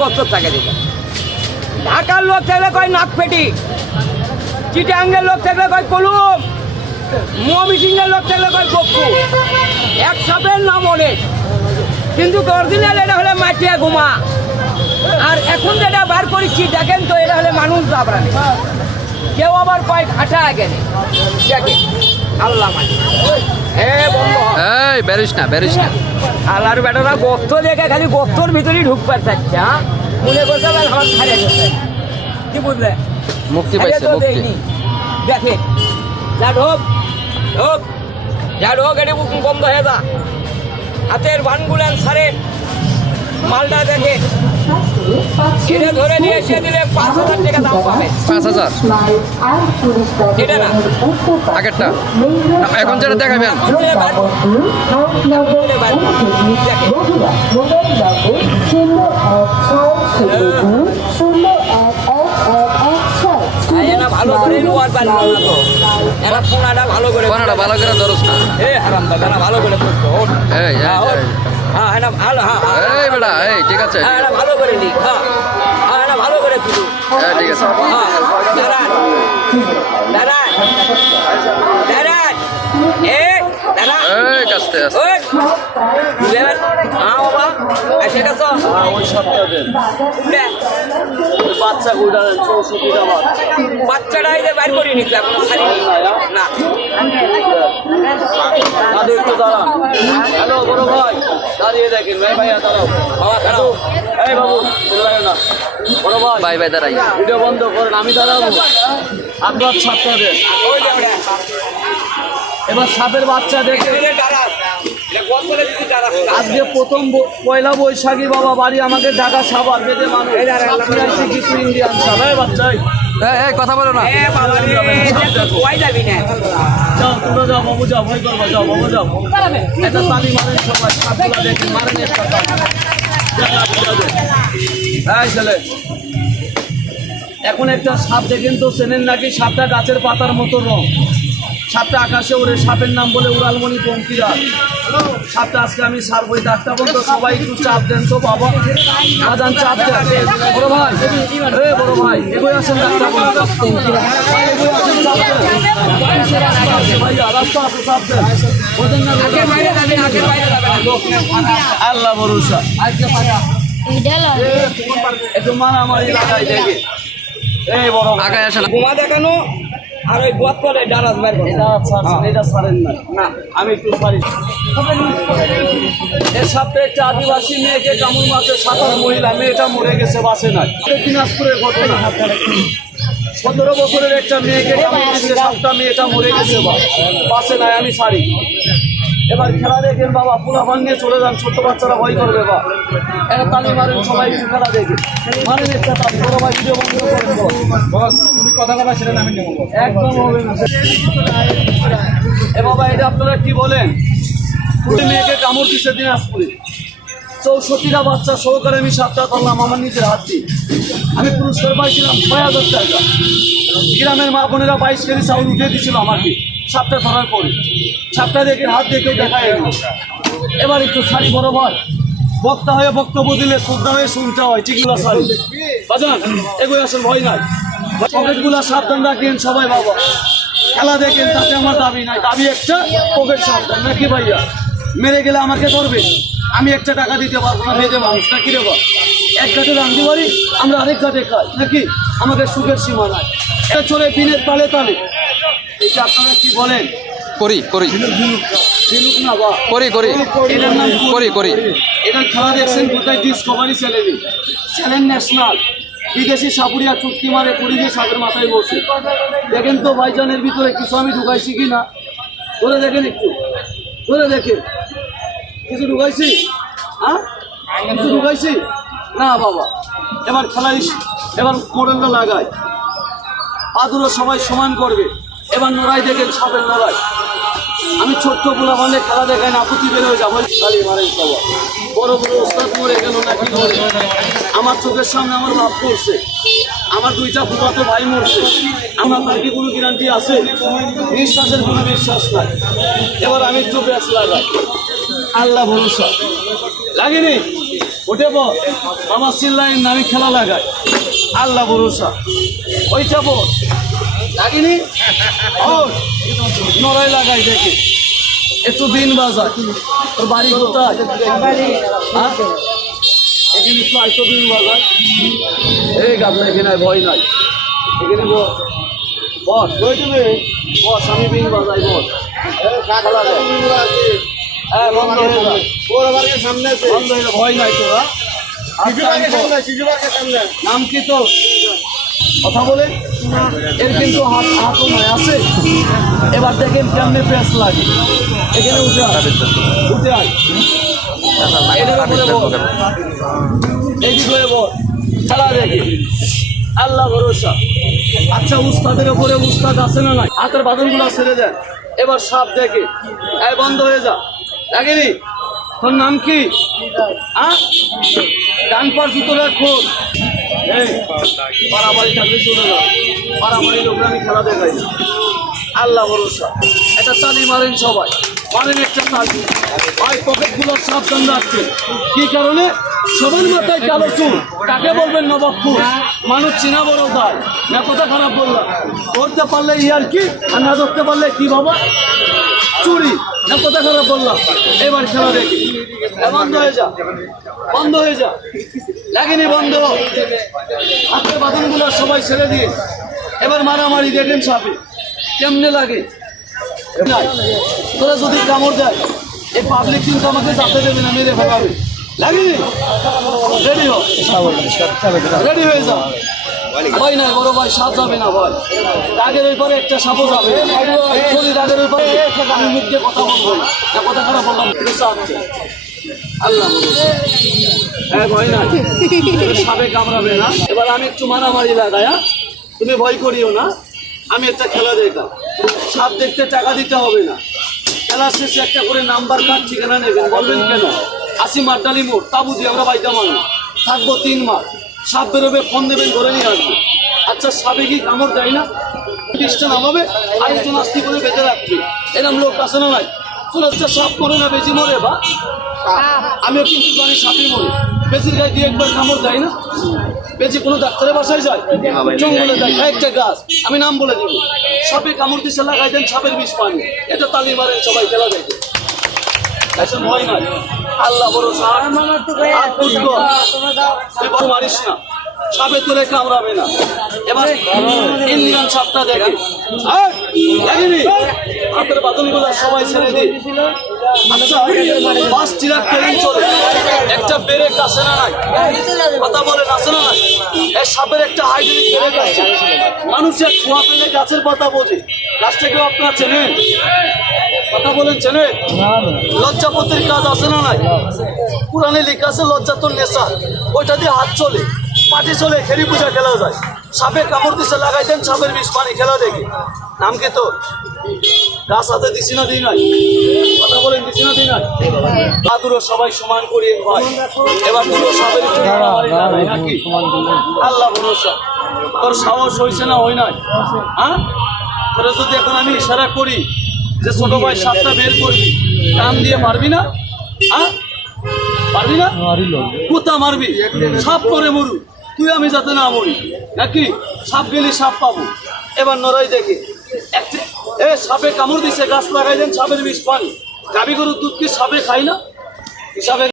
কচ্ছর থাকে দিবে। ঢাকার লোক থাকলে কয় নাক পেটি, চিটাঙ্গের লোক থাকলে কয় কলুম, ময়মনসিংহের লোক থাকলে কয় গপ্পু। এক সাপের নাম অনেক, কিন্তু অরিজিনাল এটা হলে মাটিয়া ঘুমা। আর এখন যেটা বার করেছি দেখেন তো, এটা হলে মানুষ দাবরানি। কেউ আবার কয় খাটা গেলে দেখেন আল্লাহ মানে এই বেরিস না আল্লাহর বেটারা গর্ত দেখে খালি গর্তর ভিতরেই ঢুকবার থাকছে। হ্যাঁ মনে করতে আমার ছাড়ে গেছে, কি বুঝলে? মুক্তি পাইছে মুক্তি। দেখে যা ঢোক ঢোক যা ঢোক, এটি বন্ধ হয়ে যা। হাতের বানগুলান সারে মালটা দেখে এটা ধরে নিয়ে এসে দিলে 5,000 টাকা দাম পাবে। 5,000 এটা না আগেরটা, এখন যেটা দেখাবেন ভালো করে নোয়ার পারল না তো, এরা ফোনাটা ভালো করে ধরস না। হারাম দাদা ভালো করে করতো। এই হ্যাঁ এটা ভালো, হ্যাঁ এই বেটা এই ঠিক আছে, হ্যাঁ এটা ভালো করে দিই। হ্যাঁ হ্যাঁ এটা ভালো করে তুলি। ঠিক আছে। হ্যাঁ দাঁড়ান দাঁড়ান দাঁড়ান, এ দাঁড়ান এই কাস্তে আস্তে ওই বুঝলেন? হ্যাঁ বাবা এসে গেছ ওই সপ্তাহে বাচ্চা উঠালেন 64 টাকা। বাচ্চাটা এই যে বাইর করে নিচ্ছে এখন ছাড়িনি না। দাদু একটু দাঁড়ান। হ্যালো বড় ভাই, দাঁড়িয়ে দেখেন। ভাইয়া দাঁড়াও, বাবা খারাপ এই বাবু চলে যাবে না। বড় ভাই বাই দাঁড়াই। ভিডিও বন্ধ করেন, আমি দাঁড়াবো। আপনার ছাড়তে হবে। ওই যে ওটা এবার সাপের বাচ্চা দেখে এই যে দাঁড়াস, এটা গল্পে দিচ্ছি দাঁড়াস। আজকে প্রথম পয়লা বৈশাখী বাবা বাড়ি আমাকে ঢাকা সাবার বেঁধে মানুষ সাপ নিয়ে আসছে, কিছু ইন্ডিয়ান সাপ। এই বাচ্চাই এই কথা বলো না। এ বাবা রে, ওই যাবি না। যাও, তোমরা যাও বাবু, যাও, ভয় করবা, যাও বাবু যাও। একটা তালি মারেন সবাই, সাপগুলা দেখে মারেন একটা তালি। এই ছেলে, এখন একটা সাপ দেখেন তো, চেনেন নাকি? সাপটা গাছের পাতার মতো রং, সাপটা আকাশে ওড়ে, সাপের নাম বলে উড়ালমণি পঙ্কিরাজ। সাপটা আজকে আমি ছাড়বো। ডাক্তার বলতো সবাই একটু চাপ দেন তো বাবা, আজান চাপ দেন। বড় ভাই, বড় ভাই এগোয় আসেন, ডাক্তার বলতো এগোয় আসেন, চাপ দেন। ভাইয়া রাস্তা আছে, চাপ দেন। বোঝেন না? আল্লাহ ভরসা। একটু মারামারি লাগাই দেখে। এই বড় আগায় আসেন। ঘুমা দেখানো আর ওই বোতলে ডারাস বের করে। এটা ছাড়েন না, না আমি একটু পারি। এর সাথে একটা আদিবাসী মেয়েকে কামড় মারতে 7 মহিলা, মেয়েটা মরে গেছে, বাঁচে নাই। দিনাজপুরের ঘটনা। 17 বছরের একটা মেয়েকে কামড় মারতে 7টা, মেয়েটা মরে গেছে, বাঁচে নাই। আমি সারি। এবার খেলা দেখেন বাবা, পোলা ভাঙিয়ে চলে যান, ছোট্ট বাচ্চারা ভয় করবে। বা একটা তালি মারেন সবাই, একটু খেলা দেখে মারেন একটা তালি। বড় ভাই ভিডিও বন্ধ করেন। তুমি কথা বলা সেটা আমি নেব, একদম হবে না। এ বাবা, এটা আপনারা কি বলেন? পুরো মেয়েকে কামড় দিচ্ছে দিনাজপুরে। 64টা বাচ্চা সহকারে আমি সাপটা করলাম আমার নিজের হাত দিয়ে। আমি পুরস্কার পাইছিলাম 6,000 টাকা। গ্রামের মা বোনেরা 22 কেজি চাউল উঠে দিচ্ছিল আমাকে সাপটা ধরার পরে। সাপটা দেখে হাত দেখেও দেখা এলো। এবার একটু ছাড়ি বড় ভাই, বক্তা হয়ে বক্তব্য দিলে শ্রদ্ধা হয়ে শুনতে হয়, ঠিকগুলো ছাড়ি বাজান, এগুলো আসলে ভয় নাই। পকেটগুলা সাবধান রাখেন সবাই বাবা, খেলা দেখেন, তাতে আমার দাবি নাই। দাবি একটা, পকেট সাবধান নাকি ভাইয়া? মেরে গেলে আমাকে করবে, আমি 1 টাকা দিতে পারবো না, ভেজে মানুষ নাকি রে বা? এক ঘাটে রাঁধতে পারি, আমরা আরেক ঘাটে খাই নাকি? আমাদের সুখের সীমা নাই। এটা চলে দিনের তালে তালে। এটা আপনারা কি বলেন? করি ঝিনুক না বা এটার নাম করি। এটা খেলা দেখছেন কোথায়? Discovery channel national. বিদেশি সাপুরিয়া চুটকি মারে পরিবেশ সাপের মাথায় বসে। দেখেন তো ভাইজানের ভিতরে কিছু আমি ঢুকাইছি কি না, ধরে দেখেন, একটু ধরে দেখেন। কিছু ঢুকাইছি? হ্যাঁ কিছু ঢুকাইছি না বাবা। এবার খেলাই, এবার মডেলটা লাগাই, আদুরো সবাই সমান করবে। এবার নড়াই দেখেন, সাপের নড়াই। আমি ছোট্ট পোলা বান্ধে খেলা দেখাই না, আপত্তি বের হয়ে যাবো। খালি মারেন সবাই, বড় বড় ওস্তাদ মরে গেল নাকি মরে। আমার চোখের সামনে আমার বাপ করছে, আমার 2টা ফুফাতো ভাই মরছে। আমার তার কি কোনো গ্যারান্টি আছে? বিশ্বাসের কোনো বিশ্বাস নাই। এবার আমি একটু ব্যাস লাগাই, আল্লাহ ভরসা। লাগেনি? উঠে বল, আমার চিল্লাই নামি খেলা লাগায়, আল্লাহ ভরসা। ওইটা বল লাগিনি, নড়াই লাগাই দেখে একটু বিন বাজায়। তোর বাড়ি কোথায়? হ্যাঁ, এখানে একটু আইতো বিন বাজায়। এই গাবলা এখানে ভয় নাই, এখানে বস বস, বস, আমি বিন বাজাই, বস। খেলা দেয়। হ্যাঁ, বন্ধ হয়ে যায়, সামনে বন্ধ হয়ে যায়, ভয় নাই তোরা। নাম কি তো? কথা বলে এর কিন্তু হাতও নয় আছে। এবার দেখেন কেমনে প্রেস লাগে, এখানে উঠে আয়, এটার উপরে বল, এইদিক হয়ে বল, খেলা দেখে, আল্লাহ ভরসা। আচ্ছা, উস্তাদের উপরে উস্তাদ আছে না নাই? হাতের বাঁধনগুলো ছেড়ে দেন। এবার সাপ দেখে, এই বন্ধ হয়ে যা, লাগেনি? তোর নাম কি? ডান পার জুতো রাখো। এই পাড়াবাড়ি থাকলে চলে যাও, পাড়াবাড়ি লোকরা আমি খেলা দেখাই না। আল্লাহ ভরসা, একটা তালি মারেন সবাই, মারেন একটা তালি। ভাই পকেটগুলো সাবধান রাখছেন, কি কারণে? সবার মাথায় কালো চুল, কাকে বলবেন নবাবপুর? মানুষ চিনা বড় দায় না, কথা খারাপ বললাম। ধরতে পারলে ইয়ার কি, আর না ধরতে পারলে কি বাবা চুরি, না কথা খারাপ বললাম। এবার খেলা দেখি, বন্ধ হয়ে যা, বন্ধ হয়ে যা, লাগেনি বন্ধ। হাতের বাঁধনগুলো সবাই ছেড়ে দিয়ে এবার মারামারি দেখেন সাপে কেমনে লাগে। তোরা যদি কামড় দেয়, এই পাবলিক কিন্তু আমাকে যাতে দেবে না, মেরে ফেলাবে। লাগেনি? রেডি হ, রেডি হয়ে যা। ভাই নাই বড় ভাই, সাপ যাবে না ভাই, দাগের ওই পারে একটা সাপও যাবে। যদি দাগের ওই পারে আমি মুখ দিয়ে কথা বলবো না, কথা খারাপ বললাম। আল্লাহ হ্যাঁ, ভয় নাই, সাপে কামড়াবে না। এবার আমি একটু মারামারি লাগাই, তুমি ভয় করিও না। আমি একটা খেলা দেখাম, সাপ দেখতে টাকা দিতে হবে না। খেলা শেষে একটা করে নাম্বার কার্ড ঠিকানা নেবেন। বলবেন কেন? 80 মাঠডালি মোড়, তাবু দিয়ে আমরা বাইতে মানুষ থাকবো 3 মাস। সাপ বেরোবে, ফোন দেবেন, ধরে নিয়ে আসবো। আচ্ছা, সাপে কি কামড় দেয় না? টিসটা নামাবে, আরেকজন আস্তি করে বেঁধে রাখবে। এরকম লোক আছে না নাই? চলে সাপ করে না, বেশি মরে বা আমিও কিন্তু জানি সাপই মরে। বেশির গায়ে দিয়ে একবার কামড় দেয় না। বেশি কোনো ডাক্তারের বাসায় যায়, জঙ্গলে যায়, একটা গাছ আমি নাম বলে দিব, সাপে কামড় দিচ্ছে, লাগাই দেন সাপের বিষ পানি। এটা তালি মারেন সবাই, খেলা দেখে, এখন ভয় নাই। আল্লাহ ভরসা, হাত তুলবো, তুই বড় মারিস না, সাপে তোরে কামড়াবে না। এবার ইন্ডিয়ান সাপটা দেখে, দেখেনি? হাতের বাদনগুলো সবাই ছেড়ে দিই। আচ্ছা, 5 ট্রাক ট্রেন চলে, একটা ব্রেক আছে না নাই? কথা বলেন, আছে না নাই? এই সাপের একটা হাইড্রোলিক ব্রেক আছে। মানুষের খোয়া পেলে গাছের পাতা বোঝে, গাছটা কেউ আপনারা চেনেন? কথা বলেন, চেনেন? লজ্জাপতির কাজ আছে না নাই? পুরাণে লেখা আছে লজ্জা তোর নেশা, ওইটা দিয়ে হাত চলে, পাটি চলে, খেরি পূজা খেলা যায়। সাপে কামড় দিছে, লাগাই দেন সাপের বিষ পানি, খেলা দেখে। নাম কি তোর? গাছ হাতে দিছি না দিই নাই? কথা বলেন, দিছি না দিই নাই? আদুরো সবাই সমান করিয়ে ভাই। এবার দুটো সাপের নাকি? আল্লাহ ভরসা, তোর সাহস হয়েছে না হয় নাই? হ্যাঁ, তোরা যদি এখন আমি ইশারা করি যে ছোট ভাই সাপটা বের করবি, কান দিয়ে মারবি না? হ্যাঁ, পারবি না? কোথা মারবি? সাপ করে মরু, তুই আমি যাতে না মরি নাকি? সাপ গেলে সাপ পাবো। এবার নড়াই দেখে, সাপে কামড় দিছে, গাছ লাগাই দেন সাপের বিষ পানি। গাভী গরুর দুধ কি সাপে খাই না? সাপে